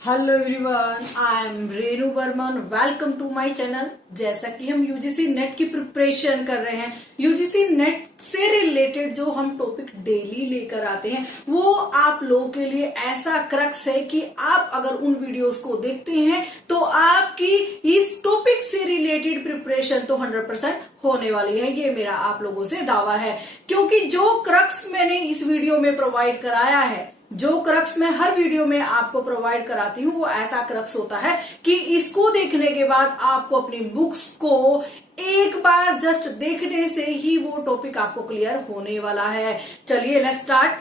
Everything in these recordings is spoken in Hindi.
Hello everyone, I am Renu Barman. Welcome to my channel. जैसा कि हम यूजीसी नेट की प्रिपरेशन कर रहे हैं, यूजीसी नेट से रिलेटेड जो हम टॉपिक डेली लेकर आते हैं वो आप लोगों के लिए ऐसा क्रक्स है कि आप अगर उन वीडियोस को देखते हैं तो आपकी इस टॉपिक से रिलेटेड प्रिपरेशन तो 100% होने वाली है। ये मेरा आप लोगों से दावा है, क्योंकि जो क्रक्स मैंने इस वीडियो में प्रोवाइड कराया है, जो क्रक्स मैं हर वीडियो में आपको प्रोवाइड कराती हूँ, वो ऐसा क्रक्स होता है कि इसको देखने के बाद आपको अपनी बुक्स को एक बार जस्ट देखने से ही वो टॉपिक आपको क्लियर होने वाला है। चलिए लेट्स स्टार्ट।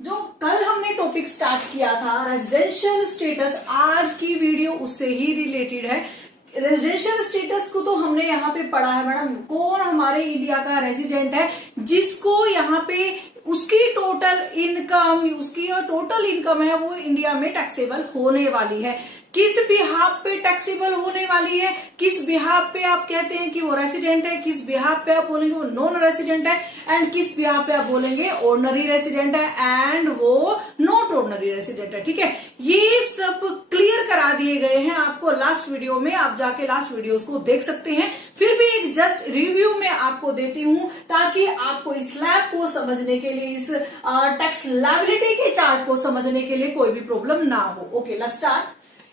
जो कल हमने टॉपिक स्टार्ट किया था रेजिडेंशियल स्टेटस, आज की वीडियो उससे ही रिलेटेड है। रेजिडेंशियल स्टेटस को तो हमने यहाँ पे पढ़ा है मैडम, कौन हमारे इंडिया का रेजिडेंट है जिसको यहाँ पे उसकी टोटल इनकम है वो इंडिया में टैक्सेबल होने वाली है। किस बिहाफ पे टैक्सेबल होने वाली है, किस बिहाफ पे आप कहते हैं कि वो रेसिडेंट है, किस बिहाफ पे आप बोलेंगे वो नॉन रेसिडेंट है, एंड किस बिहाफ पे आप बोलेंगे ऑर्डिनरी रेसिडेंट है एंड वो नॉट ऑर्डिनरी रेसिडेंट है। ठीक है, ये सब क्लियर करा दिए गए हैं आपको लास्ट वीडियो में। आप जाके लास्ट वीडियोस को देख सकते हैं। फिर भी एक जस्ट रिव्यू में आपको देती हूं ताकि आपको इस स्लैब को समझने के लिए, इस टैक्स लायबिलिटी के चार्ट को समझने के लिए कोई भी प्रॉब्लम ना हो। Okay let's start.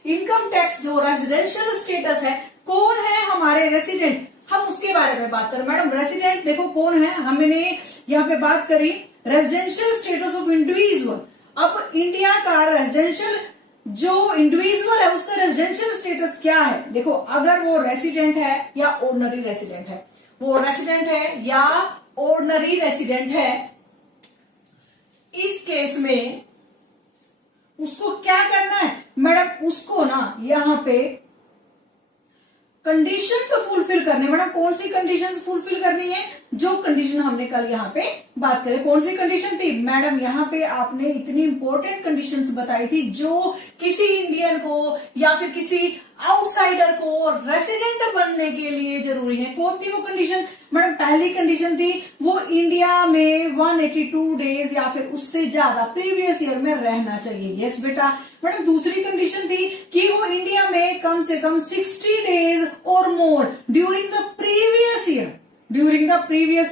Income tax जो रेजिडेंशियल स्टेटस है, कौन है हमारे रेसिडेंट, हम उसके बारे में बात करें। मैडम रेसिडेंट देखो कौन है, हमने यहाँ पे बात करी रेजिडेंशियल स्टेटस ऑफ इंडिविजुअल। अब इंडिया का रेजिडेंशियल जो इंडिविजुअल है उसका रेजिडेंशियल स्टेटस क्या है। देखो अगर वो रेसिडेंट है या ऑर्डिनरी रेसिडेंट है, वो रेसिडेंट है या ऑर्डिनरी रेसिडेंट है, इस केस में उसको क्या करना है मैडम, उसको ना यहाँ पे कंडीशंस फुलफिल करने। मैडम कौन सी कंडीशंस फुलफिल करनी है, जो कंडीशन हमने कल यहाँ पे बात करी। कौन सी कंडीशन थी मैडम, यहाँ पे आपने इतनी इंपॉर्टेंट कंडीशंस बताई थी जो किसी इंडियन को या फिर किसी आउटसाइडर को रेसिडेंट बनने के लिए जरूरी है। कौन थी वो कंडीशन मैडम, पहली कंडीशन थी वो इंडिया में 182 डेज या फिर उससे ज्यादा प्रीवियस ईयर में रहना चाहिए। यस बेटा। मैडम दूसरी कंडीशन थी कि वो इंडिया में कम से कम 60 डेज और मोर ड्यूरिंग द प्रीवियस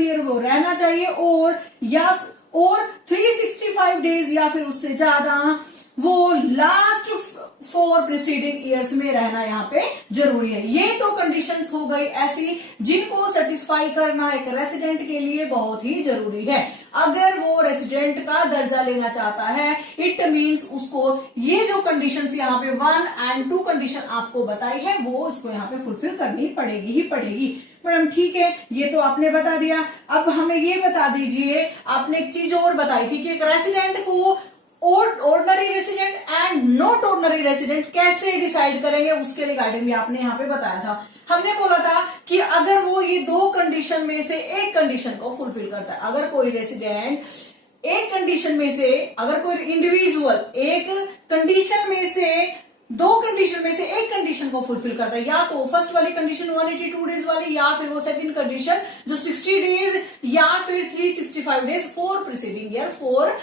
ईयर वो रहना चाहिए, और 365 डेज या फिर उससे ज्यादा वो लास्ट 4 प्रीसीडिंग ईयर्स में रहना यहाँ पे जरूरी है। ये तो कंडीशंस हो गई ऐसी जिनको सेटिस्फाई करना एक रेसिडेंट के लिए बहुत ही जरूरी है। अगर वो रेसिडेंट का दर्जा लेना चाहता है, इट मींस उसको ये जो कंडीशंस यहाँ पे 1 और 2 कंडीशन आपको बताई है वो इसको यहाँ पे फुलफिल करनी पड़ेगी ही पड़ेगी। मैडम ठीक है, ये तो आपने बता दिया। अब हमें ये बता दीजिए, आपने एक चीज और बताई थी कि एक रेसिडेंट को ordinary resident and not ordinary resident कैसे डिसाइड करेंगे, उसके रिगार्डिंग भी आपने यहाँ पे बताया था। हमने बोला था कि अगर वो ये 2 कंडीशन में से एक कंडीशन को फुलफिल करता है, अगर कोई रेसिडेंट एक कंडीशन में से, अगर कोई इंडिविजुअल एक कंडीशन में से 2 कंडीशन में से एक कंडीशन को फुलफिल करता है, या तो फर्स्ट वाली कंडीशन 182 डेज वाली, या फिर वो सेकंड कंडीशन जो 60 डेज या फिर 365 days for preceding year, for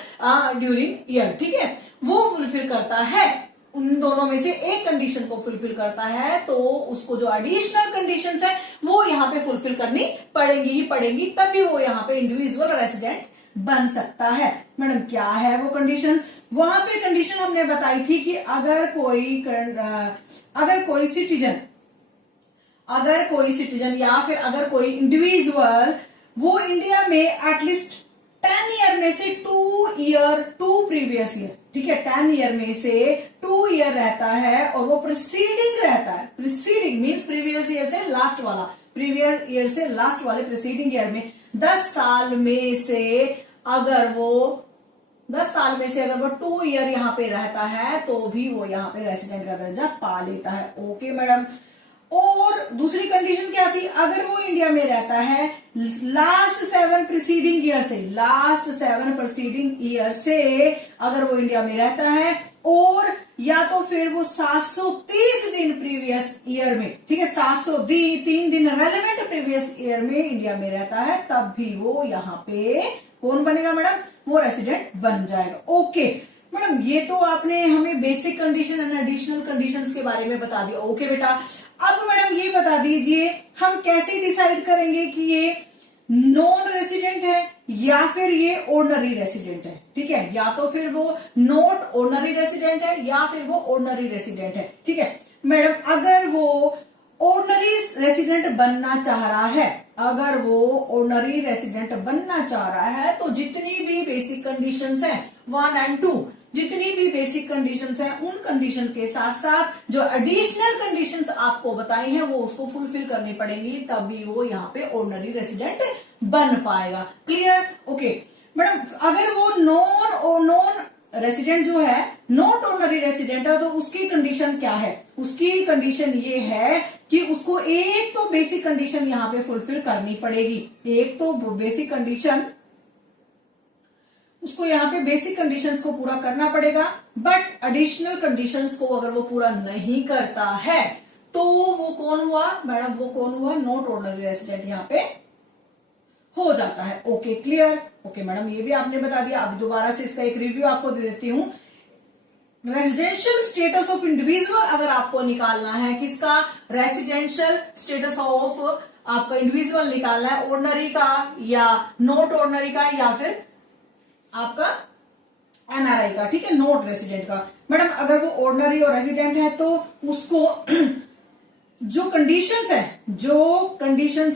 during year, ठीक है, वो फुलफिल करता है, उन दोनों में से एक कंडीशन को फुलफिल करता है, तो उसको जो एडिशनल कंडीशंस है वो यहाँ पे फुलफिल करनी पड़ेंगी ही पड़ेंगी, तभी वो यहाँ पे इंडिविजुअल रेसिडेंट बन सकता है। मैडम क्या है वो कंडीशन, वहां पे कंडीशन हमने बताई थी कि अगर कोई सिटीजन या फिर अगर कोई इंडिविजुअल वो इंडिया में एटलीस्ट 10 ईयर में से 2 प्रीवियस ईयर, ठीक है, 10 ईयर में से 2 ईयर रहता है और वो प्रीसीडिंग रहता है, प्रीसीडिंग मीन्स प्रीवियस ईयर से लास्ट वाला, प्रीवियस ईयर से लास्ट वाले प्रीसीडिंग ईयर में 10 साल में से अगर वो 2 ईयर यहाँ पे रहता है तो भी वो यहाँ पे रेसिडेंट का दर्जा पा लेता है। Okay madam. और दूसरी कंडीशन क्या थी, अगर वो इंडिया में रहता है लास्ट 7 प्रीसीडिंग ईयर से अगर वो इंडिया में रहता है, और या तो फिर वो 730 दिन प्रीवियस ईयर में, ठीक है, 703 दिन रेलेवेंट प्रीवियस ईयर में इंडिया में रहता है, तब भी वो यहाँ पे कौन बनेगा मैडम, वो रेसिडेंट बन जाएगा। ओके मैडम ये तो आपने हमें basic condition and additional conditions के बारे में बता दिया। ओके बेटा, अब मैडम ये बता दीजिए हम कैसे डिसाइड करेंगे कि ये नॉन रेसिडेंट है या फिर ये ऑर्डिनरी रेसिडेंट है। ठीक है, या तो फिर वो नॉट ऑर्डिनरी रेसिडेंट है या फिर वो ऑर्डिनरी रेसिडेंट है। ठीक है मैडम, अगर वो ऑर्डिनरी रेसिडेंट बनना चाह रहा है, अगर वो ऑर्डिनरी रेसिडेंट बनना चाह रहा है तो जितनी भी बेसिक कंडीशंस हैं 1 एंड 2, जितनी भी बेसिक कंडीशंस हैं उन कंडीशन के साथ साथ जो एडिशनल कंडीशंस आपको बताई हैं वो उसको फुलफिल करनी पड़ेंगी, तभी वो यहाँ पे ऑर्डिनरी रेसिडेंट बन पाएगा। क्लियर? ओके मैडम, अगर वो नॉन रेसिडेंट जो है, नॉट ऑर्डिनरी रेसिडेंट है, तो उसकी कंडीशन क्या है? उसकी कंडीशन ये है कि उसको एक तो बेसिक कंडीशन यहाँ पे फुलफिल करनी पड़ेगी, एक तो बेसिक कंडीशन, उसको यहाँ पे बेसिक कंडीशंस को पूरा करना पड़ेगा। बट एडिशनल कंडीशंस को अगर वो पूरा नहीं करता है तो वो कौन हुआ मैडम? वो कौन हुआ? नॉट ऑर्डिनरी रेसिडेंट यहाँ पे हो जाता है। Okay clear? ओके मैडम, ये भी आपने बता दिया। अब दोबारा से इसका एक रिव्यू आपको दे देती हूँ। रेजिडेंशियल स्टेटस ऑफ इंडिविजुअल अगर आपको निकालना है, किसका? रेसिडेंशियल स्टेटस ऑफ आपका इंडिविजुअल निकालना है, ऑर्डिनरी का या नॉट ऑर्डिनरी का या फिर आपका एनआरआई का। ठीक है, नॉट रेसिडेंट का। मैडम अगर वो ऑर्डिनरी और रेसिडेंट है तो उसको जो कंडीशंस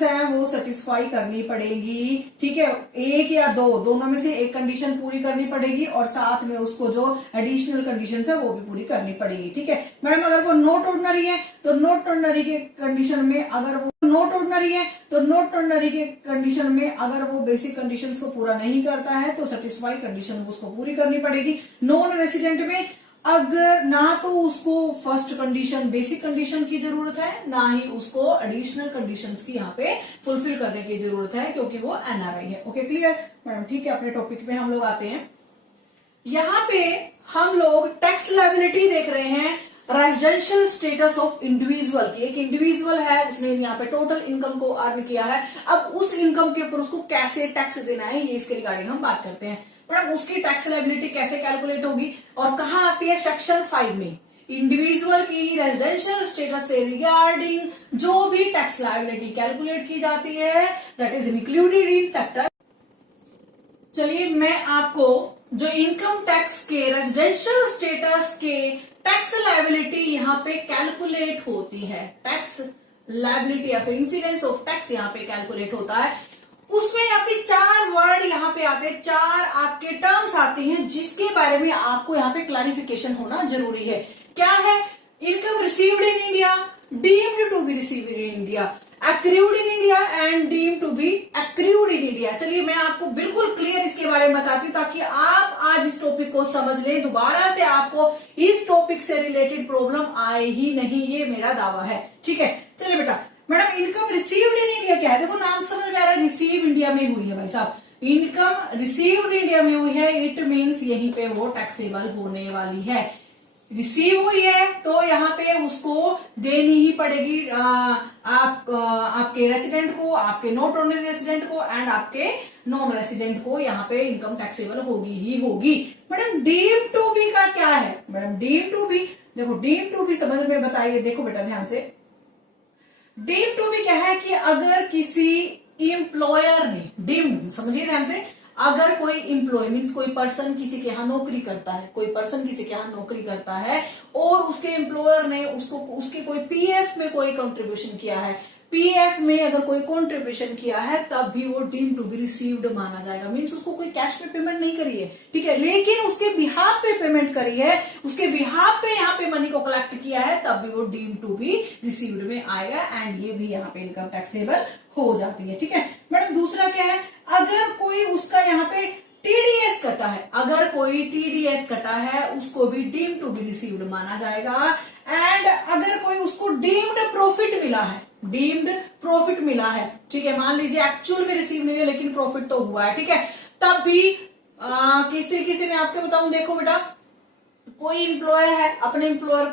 है वो सेटिस्फाई करनी पड़ेगी। ठीक है, एक या दो, दोनों में से एक कंडीशन पूरी करनी पड़ेगी और साथ में उसको जो एडिशनल कंडीशंस है वो भी पूरी करनी पड़ेगी। ठीक है मैडम, अगर वो नॉट ऑर्डिनरी है तो नॉट ऑर्डिनरी के कंडीशन में अगर वो अगर वो बेसिक कंडीशंस को पूरा नहीं करता है तो सेटिस्फाई कंडीशन उसको पूरी करनी पड़ेगी। नॉन रेसिडेंट में अगर ना तो उसको फर्स्ट कंडीशन बेसिक कंडीशन की जरूरत है, ना ही उसको एडिशनल कंडीशंस की यहाँ पे फुलफिल करने की जरूरत है, क्योंकि वो एनआरआई है। Okay clear madam? ठीक है, अपने टॉपिक पे हम लोग आते हैं। यहाँ पे हम लोग टैक्स लायबिलिटी देख रहे हैं रेजिडेंशियल स्टेटस ऑफ इंडिविजुअल की। एक इंडिविजुअल है, उसने यहाँ पे टोटल इनकम को अर्न किया है। अब उस इनकम के ऊपर उसको कैसे टैक्स देना है, ये इसके रिगार्डिंग हम बात करते हैं। मैडम उसकी टैक्स लायबिलिटी कैसे कैलकुलेट होगी और कहाँ आती है? सेक्शन 5 में इंडिविजुअल की रेजिडेंशियल स्टेटस से रिगार्डिंग जो भी टैक्स लायबिलिटी कैलकुलेट की जाती है that is included in sector. चलिए मैं आपको जो इनकम टैक्स के रेजिडेंशियल स्टेटस के टैक्स लायबिलिटी यहाँ पे कैलकुलेट होती है, टैक्स लायबिलिटी या फिर इंसिडेंस ऑफ टैक्स यहाँ पे कैलकुलेट होता है, उसमें आपके 4 वर्ड यहाँ पे आते हैं, 4 आपके टर्म्स आती हैं जिसके बारे में आपको यहाँ पे क्लैरिफिकेशन होना जरूरी है। क्या है? Income received in India, deemed to be received in India, accrued in India and deemed to be accrued in India। चलिए मैं आपको बिल्कुल क्लियर इसके बारे में बताती हूँ ताकि आप आज इस टॉपिक को समझ लें, दोबारा से आपको इस टॉपिक से रिलेटेड प्रॉब्लम आए ही नहीं, ये मेरा दावा है। ठीक है, चलिए बेटा। Madam income received in India क्या है? देखो नाम समझ में आ रहा है, रिसीव इंडिया में हुई है भाई साहब, इनकम रिसीव्ड इंडिया में हुई है, इट मीन्स यहीं पे वो टैक्सेबल होने वाली है। रिसीव हुई है तो यहाँ पे उसको देनी ही पड़ेगी आपके रेसिडेंट को, आपके नॉट ऑर्डिनरी रेसिडेंट को एंड आपके नॉन रेसिडेंट को यहाँ पे इनकम टैक्सेबल होगी ही होगी। मैडम डीम टू बी का क्या है? मैडम डीम टू बी, देखो डीम टू बी समझ में बताइए, देखो बेटा ध्यान से। डीम टू बी क्या है कि अगर किसी एम्प्लॉयर ने, डीम समझिए ध्यान से, अगर कोई एम्प्लॉय मीन्स कोई पर्सन किसी के यहाँ नौकरी करता है, कोई पर्सन किसी के यहाँ नौकरी करता है और उसके एम्प्लॉयर ने उसको उसके कोई पीएफ में कोई कंट्रीब्यूशन किया है, पीएफ में अगर कोई कंट्रीब्यूशन किया है तब भी वो डीम टू बी रिसीव्ड माना जाएगा। मीन्स उसको कोई कैश पे पेमेंट नहीं करी है, ठीक है, लेकिन उसके बिहाफ पे पेमेंट करी है, उसके बिहाफ पे यहाँ पे मनी को कलेक्ट किया है, तब भी वो डीम टू बी रिसीव्ड में आएगा एंड ये भी यहाँ पे इनकम टैक्सेबल हो जाती है। ठीक है मैडम, दूसरा क्या है? अगर कोई उसका यहाँ पे टीडीएस कटा है, अगर कोई टीडीएस कटा है उसको भी डीम टू बी रिसीव्ड माना जाएगा। एंड अगर कोई उसको डीम्ड प्रॉफिट मिला है, डीम्ड प्रॉफिट मिला है, ठीक है, मान लीजिए एक्चुअल में रिसीव नहीं है लेकिन प्रॉफिट तो हुआ है, ठीक है, तब भी किस तरीके से मैं आपको बताऊं, देखो बेटा, कोई एम्प्लॉयर है, अपने एम्प्लॉय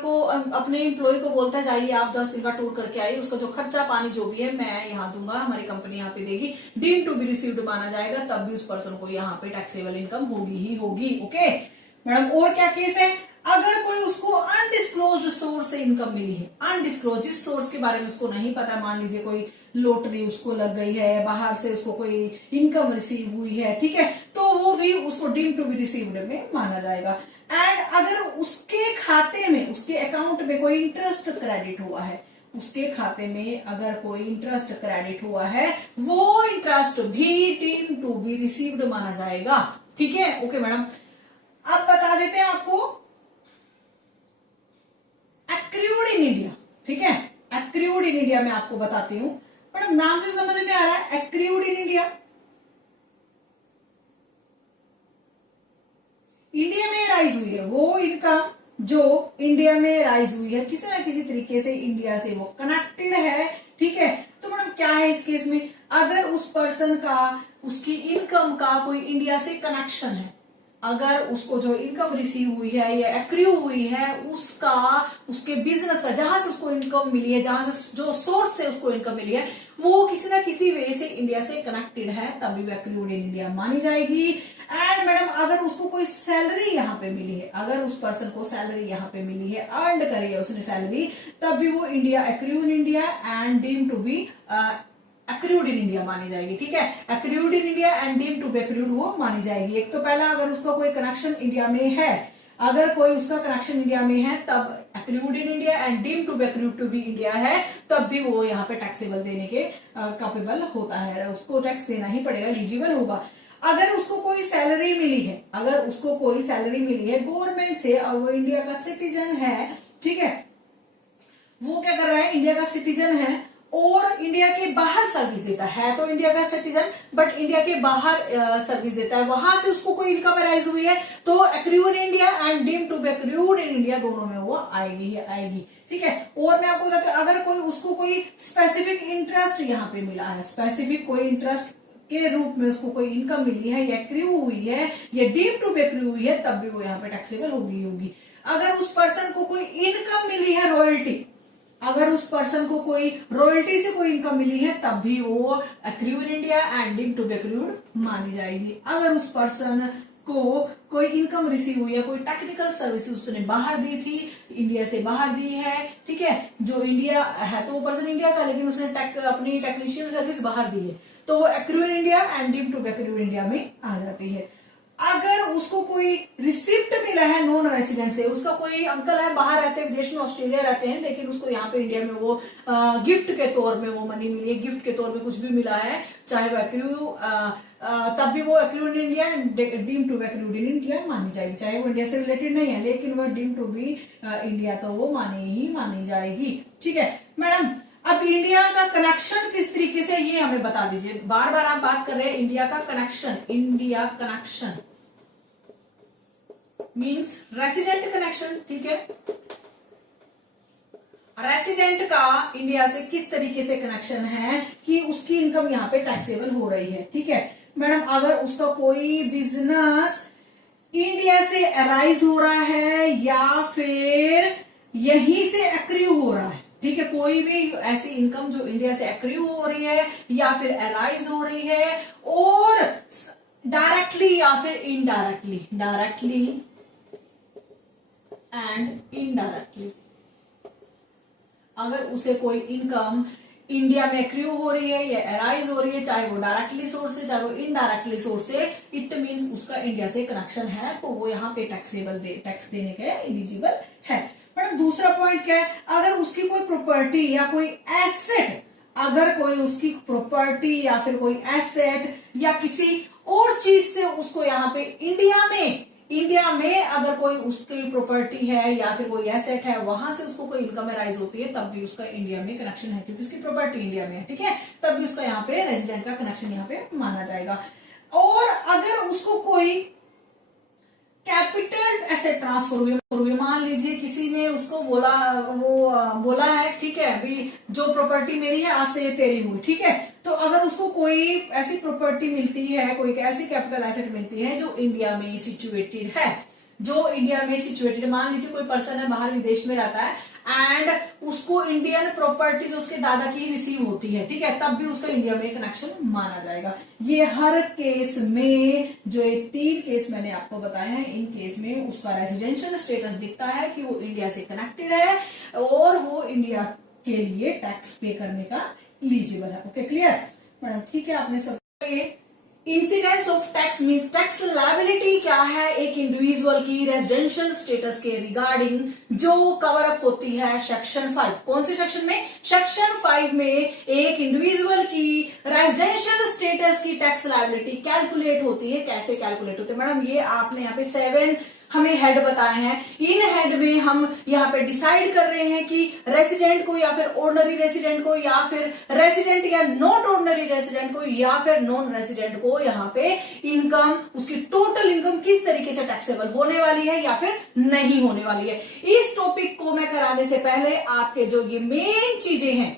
को बोलता है जाइए आप 10 दिन का टूर करके आइए, उसका जो खर्चा पानी जो भी है मैं यहाँ दूंगा, हमारी कंपनी यहाँ पे देगी, डीम टू बी रिसीव्ड माना जाएगा, तब भी उस पर्सन को यहाँ पे टैक्सेबल इनकम होगी ही होगी। ओके मैडम और क्या केस है, अगर कोई उसको अनडिस्क्लोज्ड सोर्स से इनकम मिली है, अनडिस्क्लोज, जिस सोर्स के बारे में उसको नहीं पता, मान लीजिए कोई लॉटरी उसको लग गई है, बाहर से उसको कोई इनकम रिसीव हुई है, ठीक है, तो वो भी उसको डीम टू बी रिसीव्ड में माना जाएगा। एंड अगर उसके खाते में, उसके अकाउंट में कोई इंटरेस्ट क्रेडिट हुआ है, उसके खाते में अगर कोई इंटरेस्ट क्रेडिट हुआ है, वो इंटरेस्ट भी डीम टू बी रिसीव्ड माना जाएगा। ठीक है, ओके मैडम। अब बता देते हैं आपको एक्रूड इन इंडिया। ठीक है, एक्रूड इन इंडिया में आपको बताती हूं मैडम, नाम से समझ में आ रहा है एक्रूड इन इंडिया। इंडिया में राइज हुई है वो इनकम जो इंडिया में राइज हुई है, किसी ना किसी तरीके से इंडिया से वो कनेक्टेड है। ठीक है, तो मैडम क्या है इस केस में, अगर उस पर्सन का, उसकी इनकम का कोई इंडिया से कनेक्शन है, अगर उसको जो इनकम रिसीव हुई है या एक्रू हुई है, उसका, उसके बिजनेस का, जहां से उसको इनकम मिली है, जहां से जो सोर्स से उसको इनकम मिली है, वो किसी ना किसी वे से इंडिया से कनेक्टेड है, तभी वो एक्रूड इन इंडिया मानी जाएगी। एंड मैडम अगर उसको कोई सैलरी यहाँ पे मिली है, अगर उस पर्सन को सैलरी यहाँ पे मिली है, अर्न करी है उसने सैलरी, तब भी वो India accrued in India and deem to be accrued in India मानी जाएगी। ठीक है, accrued in India and deem to be accrued वो मानी जाएगी। एक तो पहला, अगर उसका कोई कनेक्शन इंडिया में है, अगर कोई उसका कनेक्शन इंडिया में है, तब accrued in India and deem to be accrued to be India है, तब भी वो यहाँ पे टैक्सेबल देने के कैपेबल होता है, उसको टैक्स देना ही पड़ेगा, एलिजिबल होगा। अगर उसको कोई सैलरी मिली है, अगर उसको कोई सैलरी मिली है गवर्नमेंट से और वो इंडिया का सिटीजन है, ठीक है, वो क्या कर रहा है, इंडिया का सिटीजन है और इंडिया के बाहर सर्विस देता है, तो इंडिया का सिटीजन बट इंडिया के बाहर सर्विस देता है, वहां से उसको कोई इनकम राइज हुई है, तो accrued in India and deem to be accrued in India दोनों में वो आएगी ही आएगी। ठीक है, और मैं आपको बताती हूँ, अगर कोई उसको कोई स्पेसिफिक इंटरेस्ट यहाँ पे मिला है, स्पेसिफिक कोई इंटरेस्ट के रूप में उसको कोई इनकम मिली है या एक्रू हुई है या डीम टू बी एक्रू हुई है, तब भी वो यहाँ पे टैक्सेबल होगी। अगर उस पर्सन को कोई इनकम मिली है रॉयल्टी, अगर उस पर्सन को कोई रॉयल्टी से कोई इनकम मिली है, तब भी वो accrued in India and deem to be accrued मानी जाएगी। अगर उस पर्सन को कोई इनकम रिसीव हुई है, कोई टेक्निकल सर्विसेज उसने बाहर दी थी, इंडिया से बाहर दी है, ठीक है, जो इंडिया है तो वो पर्सन इंडिया का, लेकिन उसने अपनी टेक्नीशियन सर्विस बाहर दी है, तो वो accrued in India and deem to be accrued India में आ जाती है। अगर उसको कोई रिसिप्ट मिला है नॉन रेसिडेंट से, उसका कोई अंकल है बाहर रहते हैं, विदेश में, ऑस्ट्रेलिया रहते हैं, लेकिन उसको यहाँ पे इंडिया में वो गिफ्ट के तौर में वो मनी मिली है, गिफ्ट के तौर में कुछ भी मिला है, चाहे वो एक्रू, तब भी वो accrued in India deem to be accrued in India मानी जाएगी, चाहे वो इंडिया से रिलेटेड नहीं है, लेकिन वो डीम टू बी इंडिया तो वो मानी जाएगी। ठीक है मैडम, अब इंडिया का कनेक्शन किस तरीके से, ये हमें बता दीजिए। बार बार आप बात कर रहे हैं इंडिया का connection, India connection means resident connection. ठीक है, रेसिडेंट का इंडिया से किस तरीके से कनेक्शन है कि उसकी इनकम यहाँ पे टैक्सेबल हो रही है। ठीक है मैडम, अगर उसका कोई बिजनेस इंडिया से अराइज हो रहा है या फिर यहीं से एक्रू हो रहा है, ठीक है, कोई भी ऐसी इनकम जो इंडिया से एक्रू हो रही है या फिर अराइज हो रही है, और डायरेक्टली या फिर इनडायरेक्टली, डायरेक्टली एंड इनडायरेक्टली, अगर उसे कोई इनकम इंडिया में एक्रू हो रही है या अराइज हो रही है, चाहे वो डायरेक्टली सोर्स से चाहे वो इनडायरेक्टली सोर्स से, इट मींस उसका इंडिया से कनेक्शन है, तो वो यहाँ पे टैक्स देने के एलिजिबल है। मैडम दूसरा पॉइंट क्या है, अगर उसकी कोई प्रॉपर्टी या कोई एसेट, अगर कोई उसकी प्रॉपर्टी या फिर कोई एसेट या किसी और चीज से उसको यहाँ पे इंडिया में अगर कोई उसकी प्रॉपर्टी है या फिर कोई एसेट है, वहां से उसको कोई इनकम राइज होती है, तब भी उसका इंडिया में कनेक्शन है, क्योंकि उसकी प्रॉपर्टी इंडिया में है। ठीक है, तब भी उसका यहाँ पे रेजिडेंट का कनेक्शन यहाँ पे माना जाएगा। और अगर उसको कोई कैपिटल एसेट ट्रांसफर हुई, मान लीजिए किसी ने उसको बोला है, ठीक है, अभी जो प्रॉपर्टी मेरी है आज से ये तेरी हुई, ठीक है, तो अगर उसको कोई ऐसी प्रॉपर्टी मिलती है, कोई ऐसी कैपिटल एसेट मिलती है जो इंडिया में सिचुएटेड है, मान लीजिए कोई पर्सन है बाहर विदेश में रहता है एंड उसको इंडियन प्रॉपर्टी जो उसके दादा की रिसीव होती है, ठीक है, तब भी उसका इंडिया में कनेक्शन माना जाएगा। ये हर केस में, जो ये 3 केस मैंने आपको बताए हैं, इन केस में उसका रेजिडेंशियल स्टेटस दिखता है कि वो इंडिया से कनेक्टेड है और वो इंडिया के लिए टैक्स पे करने का एलिजिबल है। Okay, clear madam? ठीक है, आपने सब incidence of tax means tax liability क्या है एक इंडिविजुअल की रेजिडेंशियल स्टेटस के रिगार्डिंग जो कवर अप होती है सेक्शन 5। कौन सी सेक्शन में? सेक्शन 5 में एक इंडिविजुअल की रेजिडेंशियल स्टेटस की टैक्स लायबिलिटी कैलकुलेट होती है। कैसे कैलकुलेट होती है मैडम? ये आपने यहाँ पे 7 हमें हेड बताए हैं। इन हेड में हम यहाँ पे डिसाइड कर रहे हैं कि रेसिडेंट को या फिर ऑर्डिनरी रेसिडेंट को या फिर रेसिडेंट या नॉट ऑर्डिनरी रेसिडेंट को या फिर नॉन रेसिडेंट को यहाँ पे इनकम, उसकी टोटल इनकम किस तरीके से टैक्सेबल होने वाली है या फिर नहीं होने वाली है। इस टॉपिक को मैं कराने से पहले आपके जो ये मेन चीजें हैं,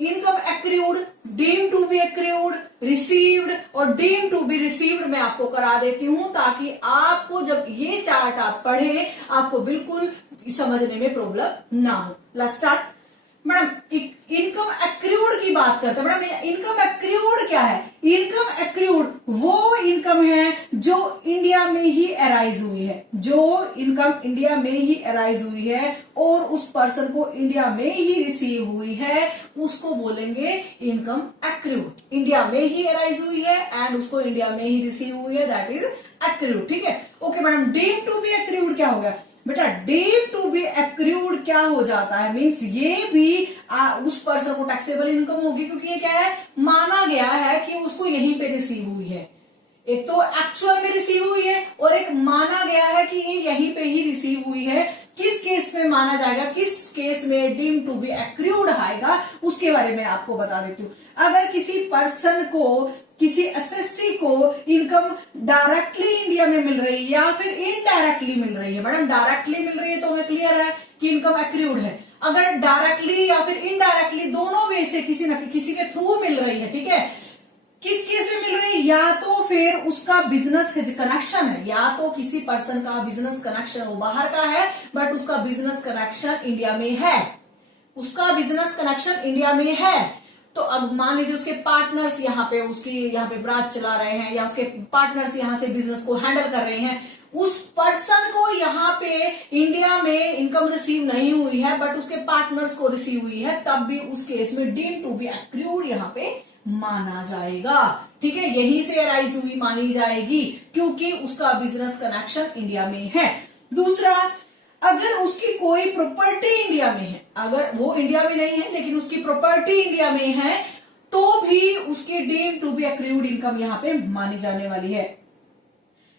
income accrued, deem to be accrued, received और डीम टू बी रिसीव्ड, मैं आपको करा देती हूं ताकि आपको जब ये चार्ट आप पढ़े आपको बिल्कुल समझने में प्रॉब्लम ना हो। Let's start madam. Income accrued की बात करते हैं मैडम। इनकम एक्रूड क्या है? इनकम एक्रूड वो इनकम है जो इंडिया में ही अराइज हुई है, जो इनकम इंडिया में ही अराइज हुई है और उस पर्सन को इंडिया में ही रिसीव हुई है, उसको बोलेंगे इनकम एक्रूड। इंडिया में ही अराइज हुई है एंड उसको इंडिया में ही रिसीव हुई है, दैट इज एक्रूड। ठीक है, okay madam. Deem to be accrued क्या हो गया बेटा? डीम टू बी एक्रूड क्या हो जाता है? मींस ये भी उस पर्सन को टैक्सेबल इनकम होगी, क्योंकि ये क्या है, माना गया है कि उसको यहीं पे रिसीव हुई है। एक तो एक्चुअल में रिसीव हुई है और एक माना गया है कि ये यहीं पे ही रिसीव हुई है। किस केस में माना जाएगा, किस केस में डीम टू बी एक्रूड आएगा, उसके बारे में आपको बता देती हूँ। अगर किसी पर्सन को, किसी एसएससी को इनकम डायरेक्टली इंडिया में मिल रही है या फिर इनडायरेक्टली मिल रही है, मैडम डायरेक्टली मिल रही है तो हमें क्लियर है कि इनकम एक्रूड है। अगर डायरेक्टली या फिर इनडायरेक्टली दोनों वे से किसी न किसी के थ्रू मिल रही है, ठीक है, किस केस में मिल रही है? या तो फिर उसका बिजनेस कनेक्शन है, या तो किसी पर्सन का बिजनेस कनेक्शन, वो बाहर का है बट उसका बिजनेस कनेक्शन इंडिया में है, उसका बिजनेस कनेक्शन इंडिया में है। तो अब मान लीजिए उसके पार्टनर्स यहाँ पे, उसकी यहाँ पे ब्रांच चला रहे हैं या उसके पार्टनर्स यहाँ से बिजनेस को हैंडल कर रहे हैं, उस पर्सन को यहाँ पे इंडिया में इनकम रिसीव नहीं हुई है बट उसके पार्टनर्स को रिसीव हुई है, तब भी उस केस में डीम टू बी एक्रूड यहाँ पे माना जाएगा। ठीक है, यहीं से अराइज हुई मानी जाएगी क्योंकि उसका बिजनेस कनेक्शन इंडिया में है। दूसरा, अगर उसकी कोई प्रॉपर्टी इंडिया में है, अगर वो इंडिया में नहीं है लेकिन उसकी प्रॉपर्टी इंडिया में है, तो भी उसकी deem to be accrued income यहाँ पे मानी जाने वाली है।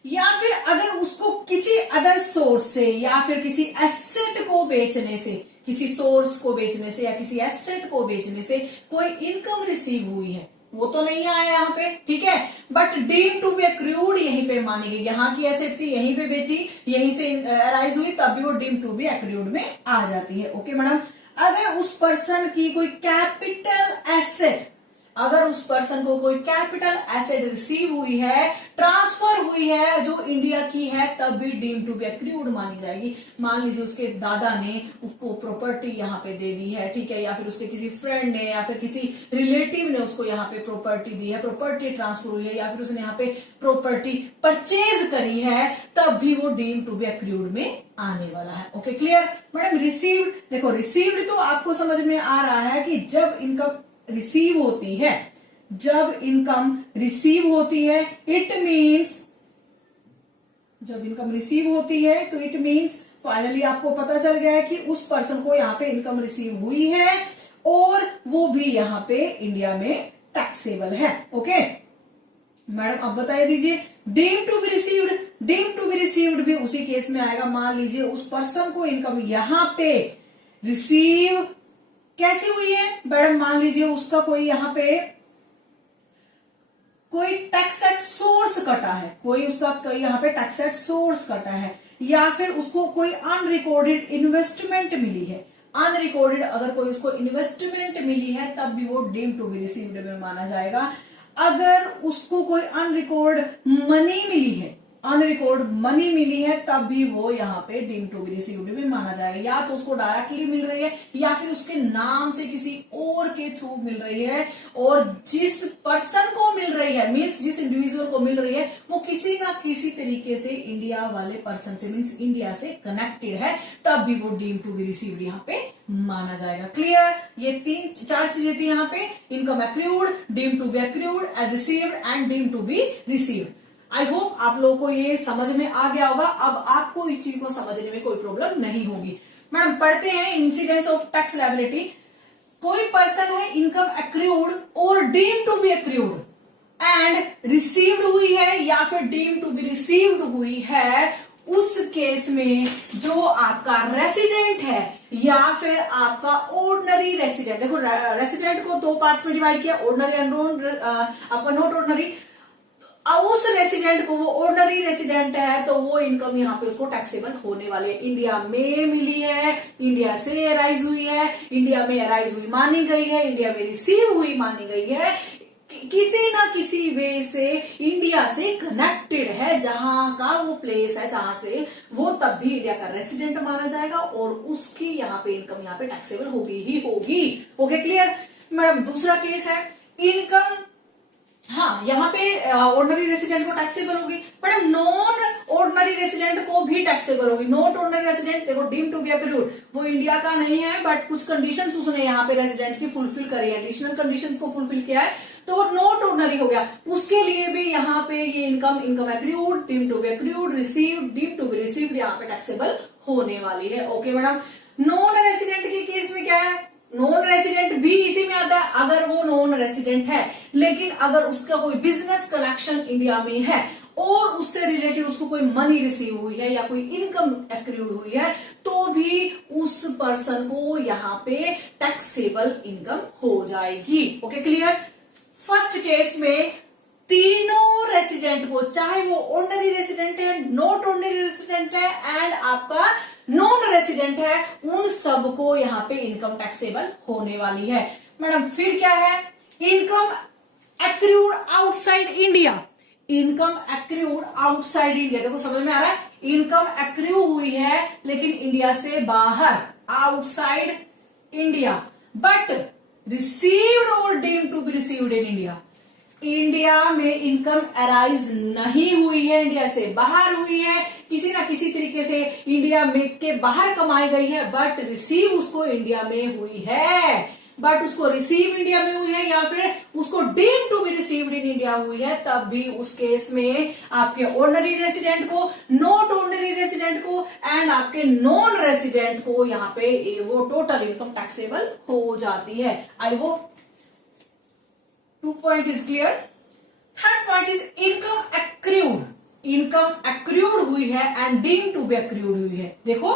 या फिर अगर उसको किसी अदर सोर्स से या फिर किसी एसेट को बेचने से, किसी सोर्स को बेचने से या किसी एसेट को बेचने से कोई इनकम रिसीव हुई है, वो तो नहीं आया यहाँ पे, ठीक है, but deem to be accrued यहीं पे मानी गई। यहाँ की एसेट थी, यहीं पे बेची, यहीं से अराइज हुई, तब भी वो डीम टू बी एक्रूड में आ जाती है। Okay madam. अगर उस पर्सन की कोई कैपिटल एसेट, अगर उस पर्सन को कोई कैपिटल एसेट रिसीव हुई है, ट्रांसफर हुई है जो इंडिया की है, तब भी डीम टू बी एक्रूड मानी जाएगी। मान लीजिए उसके दादा ने उसको प्रॉपर्टी यहाँ पे दे दी है, ठीक है, या फिर उसके किसी फ्रेंड ने या फिर किसी रिलेटिव ने उसको यहाँ पे प्रॉपर्टी दी है, प्रॉपर्टी ट्रांसफर हुई है या फिर उसने यहाँ पे प्रॉपर्टी परचेज करी है, तब भी वो डीम टू बी एक्रूड में आने वाला है। Okay clear madam. रिसीव्ड, देखो रिसीव्ड तो आपको समझ में आ रहा है कि जब इनकम रिसीव होती है, जब इनकम रिसीव होती है, इट मीन्स, जब इनकम रिसीव होती है तो इट मीन्स फाइनली आपको पता चल गया है कि उस पर्सन को यहाँ पे इनकम रिसीव हुई है और वो भी यहाँ पे इंडिया में टैक्सेबल है। ओके मैडम, अब बताइए दीजिए deem to be received, deem to be received भी उसी केस में आएगा। मान लीजिए उस पर्सन को इनकम यहाँ पे रिसीव कैसे हुई है मैडम? मान लीजिए उसका कोई यहाँ पे कोई टैक्सेट सोर्स कटा है, कोई उसका यहाँ पे टैक्सेट सोर्स कटा है, या फिर उसको कोई अनरिकॉर्डेड इन्वेस्टमेंट मिली है। अनरिकॉर्डेड अगर कोई उसको इन्वेस्टमेंट मिली है तब भी वो डीम टू बी रिसीव्ड में माना जाएगा। अगर उसको कोई अनरिकॉर्ड मनी मिली है, अनरिकॉर्ड मनी मिली है तब भी वो यहाँ पे डीम टू बी रिसीव्ड में माना जाएगा। या तो उसको डायरेक्टली मिल रही है या फिर उसके नाम से किसी और के थ्रू मिल रही है, और जिस पर्सन को मिल रही है मीन्स जिस इंडिविजुअल को मिल रही है वो किसी ना किसी तरीके से इंडिया वाले पर्सन से मीन्स इंडिया से कनेक्टेड है, तब भी वो डीम टू बी रिसीव्ड यहाँ पे माना जाएगा। क्लियर? ये चार चीजें थी यहाँ पे, income accrued, deem to be accrued and received and deem to be received. I hope आप लोगों को ये समझ में आ गया होगा। अब आपको इस चीज को समझने में कोई प्रॉब्लम नहीं होगी। मैडम पढ़ते हैं इंसिडेंस ऑफ टैक्स लायबिलिटी। कोई पर्सन है इनकम एक्रूड और deem to be accrued and received हुई है या फिर डीम टू बी रिसीव्ड हुई है, उस केस में जो आपका रेसिडेंट है या फिर आपका ऑर्डिनरी रेसिडेंट, देखो रेसिडेंट को दो पार्ट्स में डिवाइड किया, ऑर्डिनरी एंड आपका नॉट ऑर्डिनरी। उस रेसिडेंट को, वो ऑर्डिनरी रेसिडेंट है तो वो इनकम यहाँ पे उसको टैक्सेबल होने वाले है। इंडिया में मिली है, इंडिया से अराइज हुई है, इंडिया में अराइज हुई मानी गई है, इंडिया में रिसीव हुई मानी गई है, किसी ना किसी वे से इंडिया से कनेक्टेड है, जहां का वो प्लेस है जहां से वो, तब भी इंडिया का रेसिडेंट माना जाएगा और उसकी यहाँ पे इनकम यहाँ पे टैक्सेबल होगी ही होगी। Okay clear? मैडम दूसरा केस है इनकम, हाँ यहाँ पे ऑर्डिनरी रेसिडेंट को टैक्सेबल होगी, मैडम नॉन ऑर्डिनरी रेसिडेंट को भी टैक्सेबल होगी। नॉट ऑर्डिनरी रेसिडेंट देखो डीम टू बी एक्रूड, वो इंडिया का नहीं है बट कुछ कंडीशंस उसने यहाँ पे रेसिडेंट की फुलफिल करी है, एडिशनल कंडीशंस को फुलफिल किया है, तो वो नॉट ऑर्डिनरी हो गया। उसके लिए भी यहाँ पे ये income accrued, deem to be accrued, received, deem to be received यहाँ पे टैक्सेबल होने वाली है। ओके मैडम, नॉन रेसिडेंट के केस में क्या है, नॉन रेसिडेंट भी इसी में आता है अगर वो नॉन रेसिडेंट है, लेकिन अगर उसका कोई बिजनेस कनेक्शन इंडिया में है और उससे रिलेटेड उसको कोई मनी रिसीव हुई है या कोई इनकम एक्रूड हुई है, तो भी उस पर्सन को यहाँ पे टैक्सेबल इनकम हो जाएगी। Okay clear? फर्स्ट केस में तीनों रेसिडेंट को, चाहे वो ऑर्डिनरी रेसिडेंट है, नॉट ऑर्डिनरी रेसिडेंट है एंड आपका नॉन रेसिडेंट है, उन सबको यहाँ पे इनकम टैक्सेबल होने वाली है। मैडम फिर क्या है, income accrued outside India, income accrued outside India, देखो समझ में आ रहा है, इनकम एक्रू हुई है लेकिन इंडिया से बाहर, आउटसाइड इंडिया, बट रिसीव्ड और deemed to be received in India. India में इनकम अराइज नहीं हुई है, इंडिया से बाहर हुई है, किसी ना किसी तरीके से इंडिया में के बाहर कमाई गई है, बट रिसीव उसको इंडिया में हुई है, बट उसको रिसीव इंडिया में हुई है या फिर उसको deem to be received in India हुई है, तब भी उस केस में आपके ऑर्डिनरी रेसिडेंट को, नॉट ऑर्डिनरी रेसिडेंट को एंड आपके नॉन रेसिडेंट को यहाँ पे वो टोटल इनकम टैक्सेबल हो जाती है। I hope 2 point is clear. Third point is income accrued. Income accrued हुई है and deemed to be accrued हुई है। देखो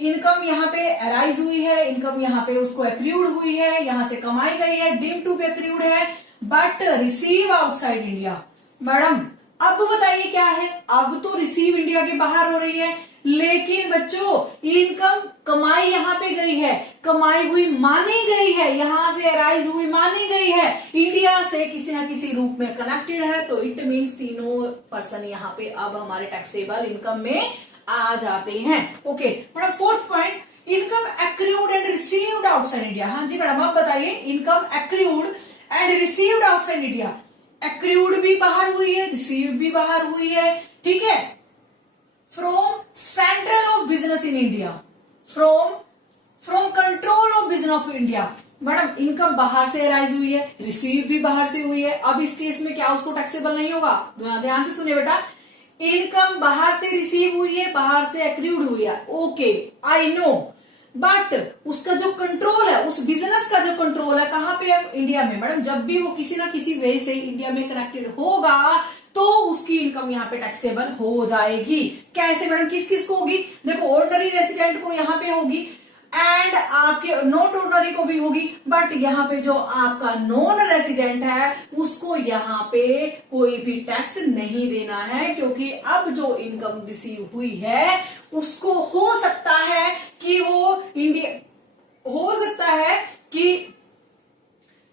इनकम यहाँ पे अराइज हुई है, इनकम यहाँ पे उसको accrued हुई है, यहां से कमाई गई है, deemed to be accrued है, but receive outside India. Madam अब बताइए क्या है, अब तो रिसीव इंडिया के बाहर हो रही है, लेकिन बच्चों इनकम कमाई यहाँ पे गई है, कमाई हुई मानी गई है, यहां से अराइज हुई मानी गई है, इंडिया से किसी ना किसी रूप में कनेक्टेड है, तो इट मीन्स तीनों पर्सन यहाँ पे अब हमारे टैक्सेबल इनकम में आ जाते हैं। Okay madam fourth point, income accrued and received outside India. हाँ जी मैडम आप बताइए, income accrued and received outside India, accrued भी बाहर हुई है, रिसीव भी बाहर हुई है, ठीक है, from central of business in India, from control of business of India. Madam income बाहर से अराइज हुई है, रिसीव भी बाहर से हुई है, अब इस केस में क्या उसको टैक्सेबल नहीं होगा? ध्यान से सुनिए बेटा, इनकम बाहर से रिसीव हुई है, बाहर से एक्रूड हुई है, ओके आई नो, बट उसका जो कंट्रोल है, उस बिजनेस का जो कंट्रोल है कहां पे है? इंडिया में। मैडम जब भी वो किसी ना किसी वे से इंडिया में कनेक्टेड होगा तो उसकी इनकम यहाँ पे टैक्सेबल हो जाएगी। कैसे मैडम, किस किस को होगी? देखो ऑर्डिनरी रेसिडेंट को यहाँ पे होगी एंड आपके नॉट ऑर्डिनरी को भी होगी, बट यहाँ पे जो आपका नॉन रेसिडेंट है उसको यहाँ पे कोई भी टैक्स नहीं देना है, क्योंकि अब जो इनकम रिसीव हुई है उसको हो सकता है कि वो इंडिया, हो सकता है कि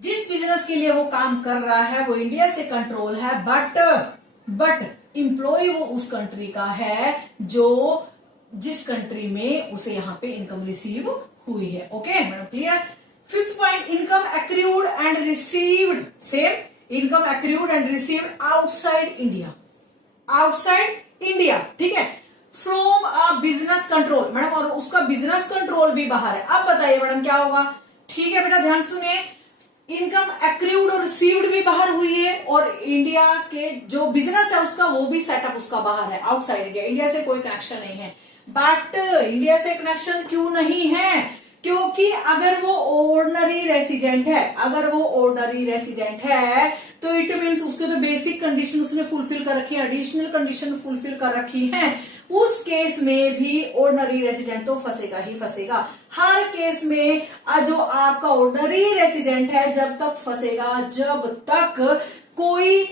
जिस बिजनेस के लिए वो काम कर रहा है वो इंडिया से कंट्रोल है, बट एम्प्लॉय वो उस कंट्री का है जो जिस कंट्री में उसे यहाँ पे इनकम रिसीव हुई है। Okay madam, clear. Fifth point, income accrued and received, same, income accrued and received outside India, outside India, ठीक है, from a business control, madam, और उसका बिजनेस कंट्रोल भी बाहर है। अब बताइए मैडम क्या होगा। ठीक है बेटा, ध्यान सुनिए, इनकम एक्रूड और रिसीव्ड भी बाहर हुई है, और इंडिया के जो बिजनेस है उसका वो भी सेटअप उसका बाहर है, आउटसाइड इंडिया, इंडिया से कोई कनेक्शन नहीं है। बट इंडिया से कनेक्शन क्यों नहीं है? क्योंकि अगर वो ऑर्डिनरी रेसिडेंट है, अगर वो ऑर्डिनरी रेसिडेंट है तो इट मीन्स उसके तो बेसिक कंडीशन उसने फुलफिल कर रखी है, एडिशनल कंडीशन फुलफिल कर रखी है, उस केस में भी ऑर्डिनरी रेसिडेंट तो फंसेगा ही फंसेगा। हर केस में जो आपका ऑर्डिनरी रेसिडेंट है जब तक फंसेगा जब तक कोई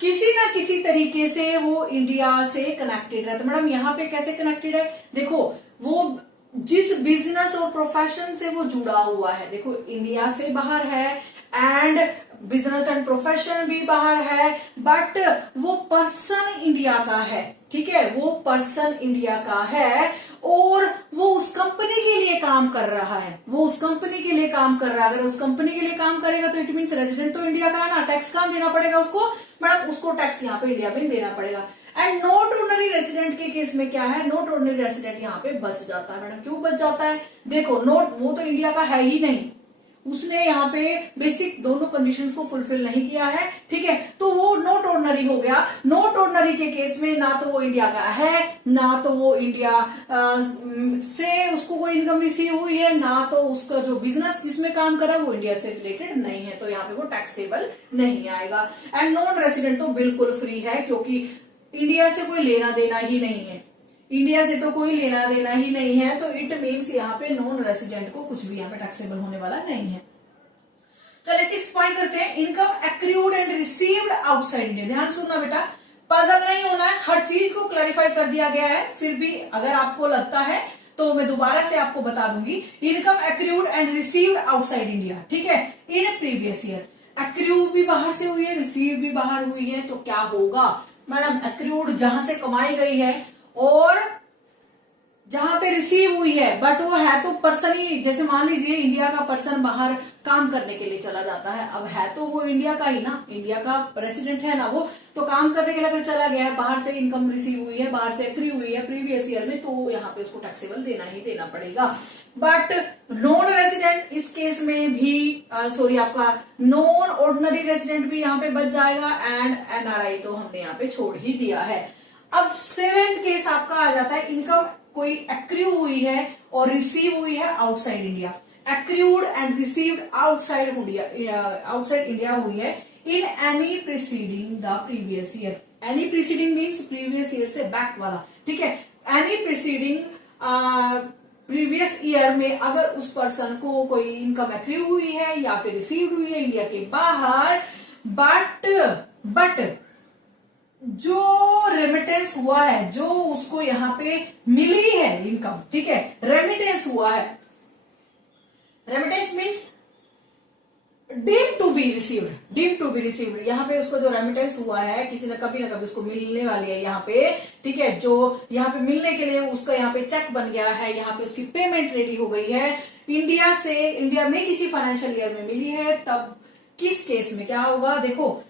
किसी ना किसी तरीके से वो इंडिया से कनेक्टेड रहता। मैडम यहाँ पे कैसे कनेक्टेड है? देखो, वो जिस बिजनेस और प्रोफेशन से वो जुड़ा हुआ है, देखो इंडिया से बाहर है एंड बिजनेस एंड प्रोफेशन भी बाहर है, बट वो पर्सन इंडिया का है, ठीक है, वो पर्सन इंडिया का है और वो उस कंपनी के लिए काम कर रहा है, वो उस कंपनी के लिए काम कर रहा है। अगर उस कंपनी के लिए काम करेगा तो इट मीन्स रेजिडेंट तो इंडिया का है ना, टैक्स कहाँ देना पड़ेगा उसको? मैडम उसको टैक्स यहाँ पे इंडिया में देना पड़ेगा। एंड नॉट ऑर्डिनरी रेसिडेंट के केस में क्या है? नॉट ऑर्डिनरी रेसिडेंट यहाँ पे बच जाता है। मैडम क्यों बच जाता है? देखो, नोट वो तो इंडिया का है ही नहीं, उसने यहाँ पे बेसिक दोनों कंडीशंस को फुलफिल नहीं किया है, ठीक है, तो वो नॉट ऑर्डिनरी हो गया। नॉट ऑर्डिनरी के केस में ना तो वो इंडिया का है, ना तो वो इंडिया से उसको कोई इनकम रिसीव हुई है, ना तो उसका जो बिजनेस जिसमें काम कर रहा है वो इंडिया से रिलेटेड नहीं है, तो यहाँ पे वो टैक्सेबल नहीं आएगा। एंड नॉन रेसिडेंट तो बिल्कुल फ्री है, क्योंकि इंडिया से कोई लेना देना ही नहीं है, इंडिया से तो कोई लेना देना ही नहीं है, तो इट मीन्स यहाँ पे नॉन रेसिडेंट को कुछ भी यहाँ पे टैक्सेबल होने वाला नहीं है। चलिए 6 पॉइंट करते हैं, income accrued and received outside India. ध्यान सुनना बेटा, पजल नहीं होना है, हर चीज को क्लैरिफाई कर दिया गया है, फिर भी अगर आपको लगता है तो मैं दोबारा से आपको बता दूंगी। Income accrued and received outside India, ठीक है, इन प्रीवियस ईयर, एक्रूड भी बाहर से हुई है, रिसीव भी बाहर हुई है, तो क्या होगा मैडम? एक्रूड जहां से कमाई गई है और जहां पे रिसीव हुई है, बट वो है तो पर्सन ही, जैसे मान लीजिए इंडिया का पर्सन बाहर काम करने के लिए चला जाता है, अब है तो वो इंडिया का ही ना, इंडिया का रेसिडेंट है ना वो, तो काम करने के लिए अगर चला गया है, बाहर से इनकम रिसीव हुई है, बाहर से एक्री हुई है प्रीवियस ईयर में, तो यहाँ पे उसको टैक्सेबल देना ही देना पड़ेगा। बट नॉन रेसिडेंट इस केस में भी आपका नॉन ऑर्डिनरी रेसिडेंट भी यहाँ पे बच जाएगा, एंड एनआरआई तो हमने यहाँ पे छोड़ ही दिया है। अब 7th केस आपका आ जाता है, इनकम कोई एक्रू हुई है और रिसीव हुई है outside India, accrued and received outside India, outside India हुई है in any preceding the previous year. Any preceding means previous year से बैक वाला, ठीक है, एनी प्रीसीडिंग प्रीवियस ईयर में अगर उस पर्सन को कोई इनकम एक्रू हुई है या फिर रिसीव्ड हुई है इंडिया के बाहर, बट जो रेमिटेंस हुआ है, जो उसको यहाँ पे मिली है इनकम, ठीक है, रेमिटेंस हुआ है, remittance means deemed to be received, deemed to be received, यहाँ पे उसको जो रेमिटेंस हुआ है किसी ने कभी ना कभी उसको मिलने वाली है यहाँ पे, ठीक है, जो यहाँ पे मिलने के लिए उसका यहाँ पे चेक बन गया है, यहाँ पे उसकी पेमेंट रेडी हो गई है, इंडिया से, इंडिया में किसी फाइनेंशियल ईयर में मिली है, तब किस केस में क्या होगा? देखो,